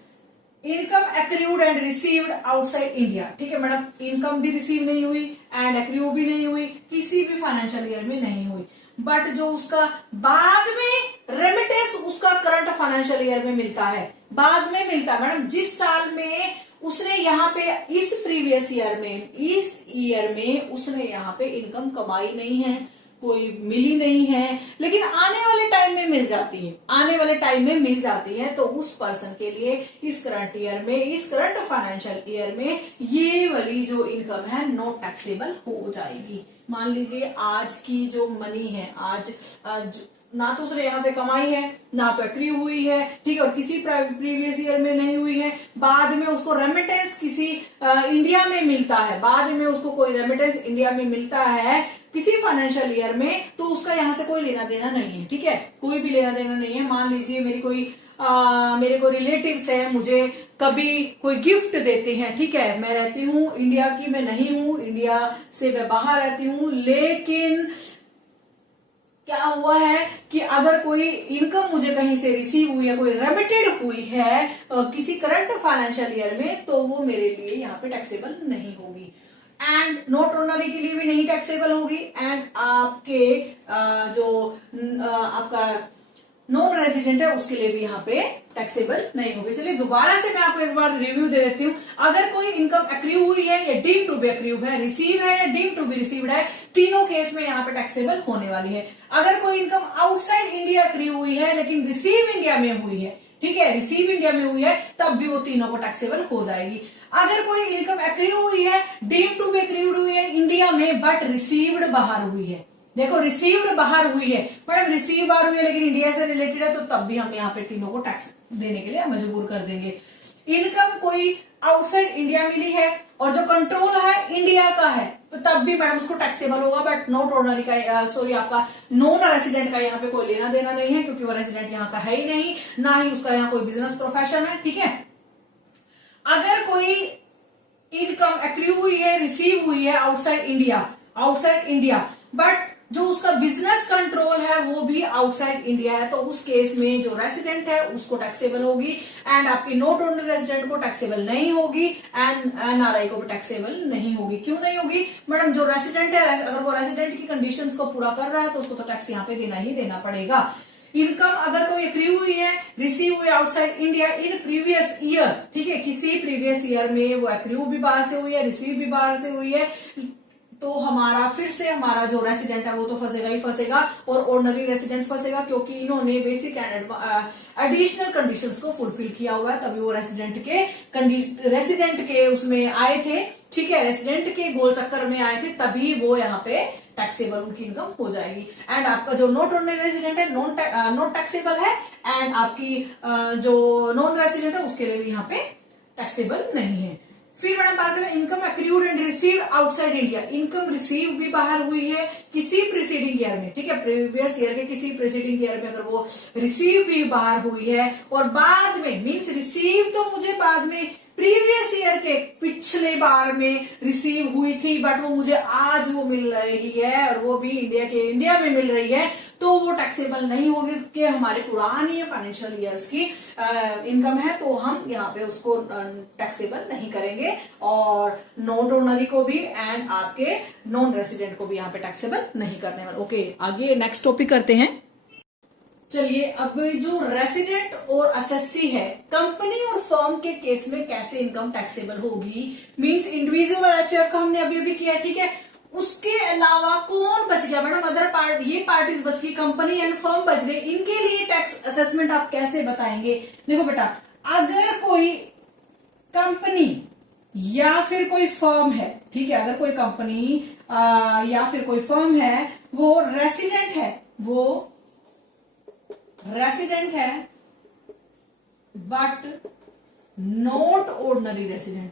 income accrued and received outside India, ठीक है मैडम, इनकम भी रिसीव नहीं हुई एंड एक्रू भी नहीं हुई, किसी भी फाइनेंशियल ईयर में नहीं हुई, बट जो उसका बाद में रेमिटेंस उसका करंट फाइनेंशियल ईयर में मिलता है, बाद में मिलता है मैडम, जिस साल में उसने यहाँ पे इस प्रीवियस ईयर में, इस ईयर में उसने यहाँ पे इनकम कमाई नहीं है, कोई मिली नहीं है, लेकिन आने वाले टाइम में मिल जाती है, आने वाले टाइम में मिल जाती है, तो उस पर्सन के लिए इस करंट ईयर में, इस करंट फाइनेंशियल ईयर में ये वाली जो इनकम है नॉट टैक्सेबल हो जाएगी। मान लीजिए आज की जो मनी है, आज ना तो उसने यहाँ से कमाई है, ना तो एक्री हुई है, ठीक है, और किसी प्रीवियस ईयर में नहीं हुई है, बाद में उसको रेमिटेंस किसी इंडिया में मिलता है, बाद में उसको कोई रेमिटेंस इंडिया में मिलता है किसी फाइनेंशियल ईयर में, तो उसका यहाँ से कोई लेना देना नहीं है, ठीक है, कोई भी लेना देना नहीं है। मान लीजिए मेरे कोई रिलेटिव्स है, मुझे कभी कोई गिफ्ट देते हैं, ठीक है, मैं रहती हूँ इंडिया की, मैं नहीं हूं इंडिया से, मैं बाहर रहती हूँ, लेकिन क्या हुआ है कि अगर कोई इनकम मुझे कहीं से रिसीव हुई है, कोई रेमिटेड हुई है किसी करंट फाइनेंशियल ईयर में, तो वो मेरे लिए यहाँ पे टैक्सेबल नहीं होगी। एंड नॉट ऑर्डिनरी के लिए भी नहीं टैक्सेबल होगी, एंड आपके आपका नॉन रेजिडेंट है उसके लिए भी यहाँ पे टैक्सेबल नहीं होगी। चलिए दोबारा से मैं आपको एक बार रिव्यू दे देती हूँ। अगर कोई इनकम एक्रू हुई है या डीम टू बी एक्रू है, रिसीव है या डीम टू बी रिसीव्ड है, तीनों केस में यहाँ पे टैक्सेबल होने वाली है। अगर कोई इनकम आउटसाइड इंडिया एक्रू हुई है लेकिन रिसीव इंडिया में हुई है, ठीक है, रिसीव इंडिया में हुई है, तब भी वो तीनों को टैक्सेबल हो जाएगी। अगर कोई इनकम एक्रू हुई है, डीम टू बी एक्रूड हुई है इंडिया में, बट रिसीव्ड बाहर हुई है, देखो रिसीव्ड बाहर हुई है, मैडम रिसीव बाहर हुई है लेकिन इंडिया से रिलेटेड है, तो तब भी हम यहाँ पे तीनों को टैक्स देने के लिए मजबूर कर देंगे। इनकम कोई आउटसाइड इंडिया मिली है और जो कंट्रोल है इंडिया का है, तो तब भी मैडम उसको टैक्सेबल होगा, बट नॉट ऑर्डिनरी का सॉरी आपका नॉन रेसिडेंट का यहाँ पे कोई लेना देना नहीं है, क्योंकि वो रेसिडेंट यहाँ का है ही नहीं, ना ही उसका यहाँ कोई बिजनेस प्रोफेशन है, ठीक है। अगर कोई इनकम एक्रू हुई है, रिसीव हुई है आउटसाइड इंडिया, बट जो उसका बिजनेस कंट्रोल है वो भी आउटसाइड इंडिया है, तो उस केस में जो रेसिडेंट है उसको टैक्सेबल होगी, एंड आपके नॉट ऑर्डिनरी रेसिडेंट को टैक्सेबल नहीं होगी, एंड एनआरआई को भी टैक्सेबल नहीं होगी। क्यों नहीं होगी मैडम? जो रेसिडेंट है, अगर वो रेसिडेंट की कंडीशंस को पूरा कर रहा है तो उसको तो टैक्स यहाँ पे देना ही देना पड़ेगा। इनकम अगर कोई एक्रू हुई है, रिसीव हुई outside India in previous year, ठीक है, किसी प्रीवियस ईयर में वो एक्रू भी बाहर से हुई है, रिसीव भी बाहर से हुई है, तो हमारा फिर से हमारा जो रेसिडेंट है वो तो फंसेगा ही फंसेगा, और ऑर्डिनरी रेसिडेंट फंसेगा, क्योंकि इन्होंने बेसिक एंड एडिशनल कंडीशंस को फुलफिल किया हुआ है, तभी वो रेसिडेंट के उसमें आए थे, ठीक है, रेसिडेंट के गोल चक्कर में आए थे, तभी वो यहाँ पे टैक्सेबल उनकी इनकम हो जाएगी। एंड आपका जो नॉट ऑर्डिनरी रेसिडेंट है नॉट टैक्सेबल है, एंड आपकी जो नॉन रेसिडेंट है उसके लिए भी यहाँ पे टैक्सेबल नहीं है। फिर मैडम बात करें income accrued and received outside India. Income receive भी बाहर हुई है किसी प्रीसीडिंग ईयर में, ठीक है, प्रीवियस ईयर के किसी प्रीसीडिंग ईयर में अगर वो रिसीव भी बाहर हुई है, और बाद में मीन्स रिसीव तो मुझे बाद में प्रीवियस ईयर के पिछले बार में रिसीव हुई थी, बट वो मुझे आज वो मिल रही है और वो भी इंडिया में मिल रही है, तो वो टैक्सेबल नहीं होगी, कि हमारे पुरानी फाइनेंशियल ईयर्स की इनकम है, तो हम यहाँ पे उसको टैक्सेबल नहीं करेंगे, और नॉट ऑर्डिनरी को भी एंड आपके नॉन रेसिडेंट को भी यहाँ पे टैक्सेबल नहीं करने वाले। ओके, आगे नेक्स्ट टॉपिक करते हैं। चलिए, अब जो रेसिडेंट और असेसी है, कंपनी और फर्म के केस में कैसे इनकम टैक्सेबल होगी, मींस इंडिविजुअल और एचयूएफ का हमने अभी किया, ठीक है, उसके अलावा कौन बच गया मैडम? अदर पार्ट, ये पार्टीज बच गई, कंपनी एंड फर्म बच गए, इनके लिए टैक्स असेसमेंट आप कैसे बताएंगे? देखो बेटा, अगर कोई कंपनी या फिर कोई फर्म है, ठीक है, अगर कोई कंपनी या फिर कोई फर्म है, वो रेसिडेंट है but not ordinary resident,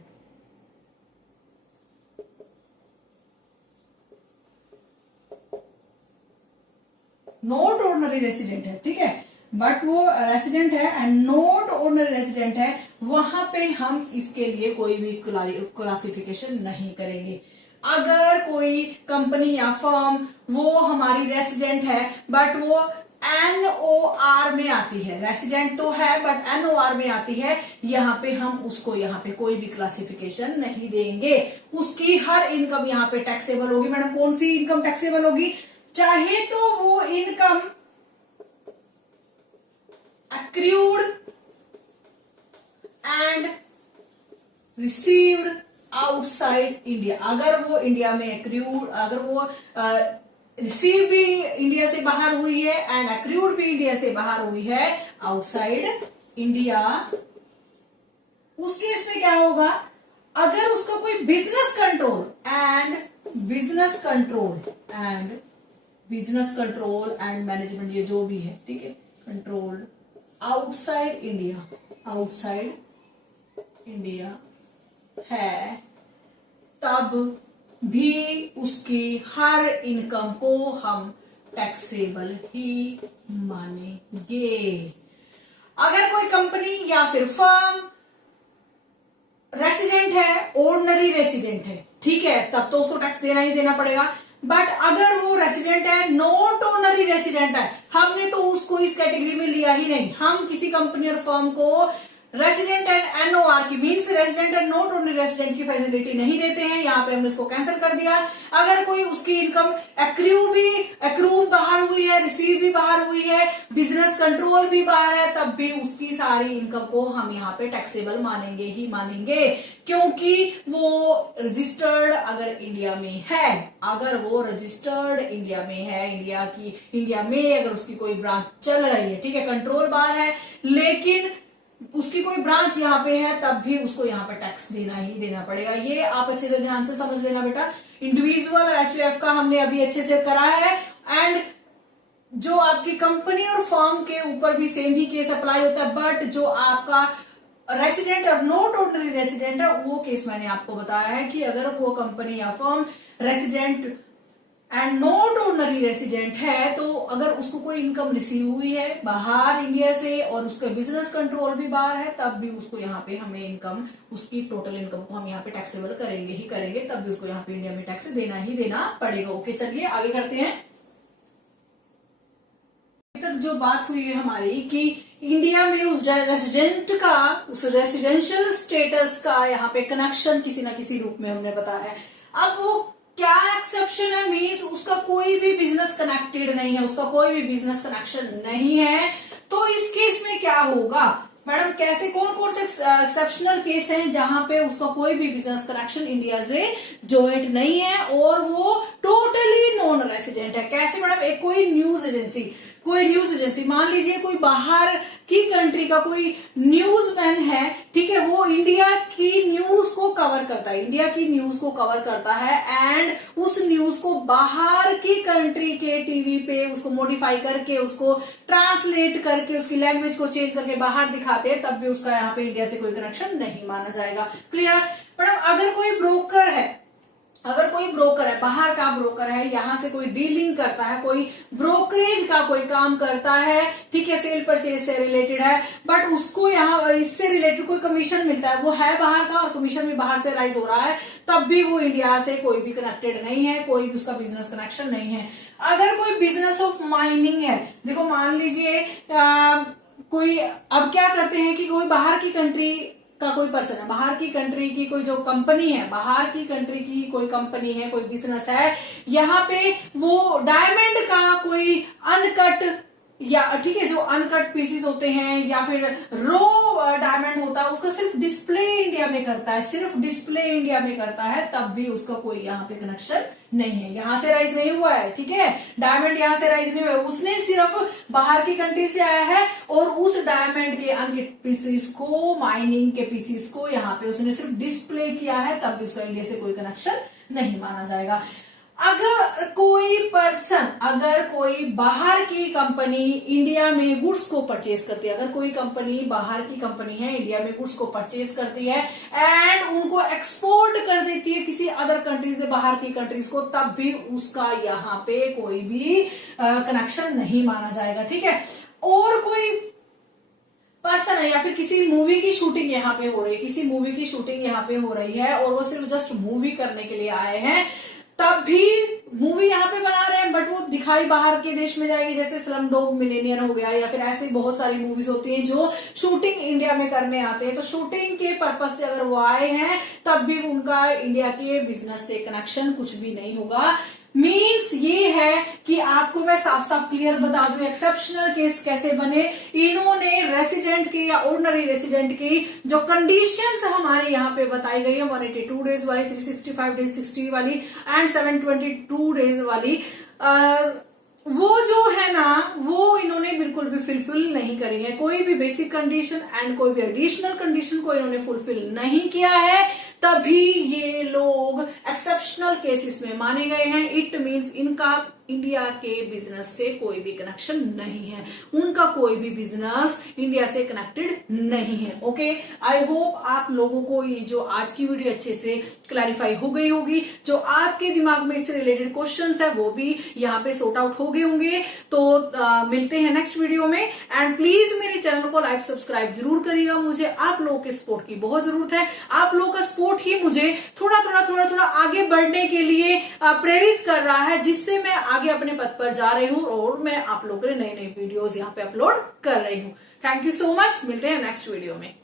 not ordinary resident है, ठीक है, बट वो रेसिडेंट है एंड नॉट ऑर्डिनरी रेसिडेंट है, वहां पे हम इसके लिए कोई भी क्लासिफिकेशन नहीं करेंगे। अगर कोई कंपनी या फर्म वो हमारी रेसिडेंट है बट वो NOR में आती है, रेसिडेंट तो है बट NOR में आती है, यहाँ पे हम उसको यहाँ पे कोई भी क्लासिफिकेशन नहीं देंगे, उसकी हर इनकम यहाँ पे टैक्सेबल होगी। मैडम कौन सी इनकम टैक्सेबल होगी? चाहे तो वो income accrued and received outside India, अगर वो इंडिया में एक्रूड, अगर वो रिसीव भी इंडिया से बाहर हुई है एंड एक्रूड भी इंडिया से बाहर हुई है आउटसाइड इंडिया, उस केस में क्या होगा? अगर उसका कोई बिजनेस कंट्रोल एंड मैनेजमेंट, ये जो भी है, ठीक है, कंट्रोल आउटसाइड इंडिया है, तब भी उसकी हर इनकम को हम टैक्सेबल ही मानेंगे। अगर कोई कंपनी या फिर फर्म रेसिडेंट है, ऑर्डिनरी रेसिडेंट है, ठीक है, तब तो उसको टैक्स देना ही देना पड़ेगा। बट अगर वो रेसिडेंट है, नॉट ऑर्डिनरी रेसिडेंट है, हमने तो उसको इस कैटेगरी में लिया ही नहीं। हम किसी कंपनी और फर्म को रेसिडेंट एंड एनओआर की means resident and not only resident की फैसिलिटी नहीं देते हैं, यहाँ पे हमने इसको कैंसिल कर दिया। अगर कोई उसकी इनकम एक्रू बाहर हुई है, रिसीव भी बाहर हुई है, बिजनेस कंट्रोल भी बाहर है, तब भी उसकी सारी इनकम को हम यहाँ पे टैक्सेबल मानेंगे ही मानेंगे, क्योंकि वो रजिस्टर्ड अगर इंडिया में है, अगर वो रजिस्टर्ड इंडिया में है, इंडिया में अगर उसकी कोई ब्रांच चल रही है, ठीक है, कंट्रोल बाहर है, लेकिन उसकी कोई ब्रांच यहाँ पे है, तब भी उसको यहाँ पे टैक्स देना ही देना पड़ेगा। ये आप अच्छे से ध्यान से समझ लेना बेटा। इंडिविजुअल और एचयूएफ का हमने अभी अच्छे से करा है, एंड जो आपकी कंपनी और फर्म के ऊपर भी सेम ही केस अप्लाई होता है, बट जो आपका रेसिडेंट और नॉट ऑर्डिनरी रेसिडेंट है, वो केस मैंने आपको बताया है कि अगर वो कंपनी या firm resident and not ordinary resident है, तो अगर उसको कोई इनकम रिसीव हुई है बाहर इंडिया से और उसका बिजनेस कंट्रोल भी बाहर है, तब भी उसको यहाँ पे हमें इनकम, उसकी टोटल इनकम को हम यहाँ पे टैक्सेबल करेंगे ही करेंगे, तब भी उसको यहाँ पे इंडिया में टैक्स देना ही देना पड़ेगा। ओके, चलिए आगे करते हैं। अभी तक जो बात हुई है हमारी कि इंडिया में उस रेसिडेंट का, उस रेसिडेंशियल स्टेटस का यहाँ पे कनेक्शन किसी ना किसी रूप में हमने बताया है। अब वो क्या एक्सेप्शन है, मीन्स उसका कोई भी बिजनेस कनेक्टेड नहीं है, उसका कोई भी बिजनेस कनेक्शन नहीं है, तो इस केस में क्या होगा मैडम, कैसे कौन से एक्सेप्शनल केस हैं जहां पे उसका कोई भी बिजनेस कनेक्शन इंडिया से जॉइंट नहीं है और वो टोटली नॉन रेसिडेंट है। कैसे मैडम, एक कोई न्यूज एजेंसी मान लीजिए कोई बाहर की कंट्री का कोई न्यूज़मैन है, ठीक है, वो इंडिया की न्यूज को कवर करता है, एंड उस न्यूज को बाहर की कंट्री के टीवी पे उसको मॉडिफाई करके, उसको ट्रांसलेट करके, उसकी लैंग्वेज को चेंज करके बाहर दिखाते हैं, तब भी उसका यहाँ पे इंडिया से कोई कनेक्शन नहीं माना जाएगा। Clear madam. अगर कोई ब्रोकर है, बाहर का ब्रोकर है, यहां से कोई डीलिंग करता है, कोई ब्रोकरेज का कोई काम करता है, ठीक है, सेल परचेज से रिलेटेड है, बट उसको यहाँ इससे रिलेटेड कोई कमीशन मिलता है, वो है बाहर का और कमीशन भी बाहर से राइज हो रहा है, तब भी वो इंडिया से कोई भी कनेक्टेड नहीं है, कोई भी उसका बिजनेस कनेक्शन नहीं है। अगर कोई बिजनेस ऑफ माइनिंग है, देखो मान लीजिए कोई, अब क्या करते हैं कि कोई बाहर की कंट्री का कोई पर्सन है, बाहर की कंट्री की कोई जो कंपनी है, बाहर की कंट्री की कोई कंपनी है, कोई बिजनेस है, यहाँ पे वो डायमंड का कोई अनकट, या ठीक है, जो अनकट पीसेस होते हैं या फिर रो डायमंड होता है, उसका सिर्फ डिस्प्ले इंडिया में करता है, तब भी उसका कोई यहाँ पे कनेक्शन नहीं है, यहां से राइज नहीं हुआ है, ठीक है, डायमंड यहां से राइज नहीं हुआ है, उसने सिर्फ बाहर की कंट्री से आया है और उस डायमंड के अनकट पीसेस को, माइनिंग के पीसेस को यहाँ पे उसने सिर्फ डिस्प्ले किया है, तब भी उसका इंडिया से कोई कनेक्शन नहीं माना जाएगा। अगर कोई बाहर की कंपनी इंडिया में गुड्स को परचेज करती है, अगर कोई कंपनी बाहर की कंपनी है, इंडिया में गुड्स को परचेज करती है एंड उनको एक्सपोर्ट कर देती है किसी अदर कंट्रीज में, बाहर की कंट्रीज को, तब भी उसका यहाँ पे कोई भी कनेक्शन नहीं माना जाएगा, ठीक है। और कोई पर्सन है या फिर किसी मूवी की शूटिंग यहाँ पे हो रही है, और वो सिर्फ जस्ट मूवी करने के लिए आए हैं, तब भी मूवी यहाँ पे बना रहे हैं, बट वो दिखाई बाहर के देश में जाएगी, जैसे स्लमडॉग मिलियनेयर हो गया, या फिर ऐसे बहुत सारी मूवीज होती हैं जो शूटिंग इंडिया में करने आते हैं, तो शूटिंग के पर्पज से अगर वो आए हैं, तब भी उनका इंडिया के बिजनेस से कनेक्शन कुछ भी नहीं होगा। मीन्स ये है कि आपको मैं साफ साफ क्लियर बता दूं एक्सेप्शनल केस कैसे बने। इन्होंने रेसिडेंट की या ऑर्डिनरी रेसिडेंट की जो कंडीशंस हमारे यहाँ पे बताई गई है, 182 डेज वाली, 365 डेज 60 वाली एंड 722 डेज वाली, वो जो है ना, वो इन्होंने बिल्कुल भी फुलफिल नहीं करी है। कोई भी बेसिक कंडीशन एंड कोई भी एडिशनल कंडीशन को इन्होंने फुलफिल नहीं किया है, तभी ये लोग एक्सेप्शनल केसेस में माने गए हैं। इट मींस इनका इंडिया के बिजनेस से कोई भी कनेक्शन नहीं है, उनका कोई भी बिजनेस इंडिया से कनेक्टेड नहीं है। ओके, आई होप आप लोगों को ये जो आज की वीडियो अच्छे से क्लैरिफाई हो गई होगी, जो आपके दिमाग में इससे रिलेटेड क्वेश्चंस है वो भी यहाँ पे सॉर्ट आउट हो गए होंगे। तो मिलते हैं नेक्स्ट वीडियो में, एंड प्लीज मेरे चैनल को लाइक सब्सक्राइब जरूर करिएगा। मुझे आप लोगों के सपोर्ट की बहुत जरूरत है, आप लोगों का सपोर्ट ही मुझे थोड़ा थोड़ा आगे बढ़ने के लिए प्रेरित कर रहा है, जिससे मैं आगे अपने पथ पर जा रही हूँ और मैं आप लोगों के लिए नई नई वीडियोस यहाँ पे अपलोड कर रही हूँ। थैंक यू सो मच, मिलते हैं नेक्स्ट वीडियो में।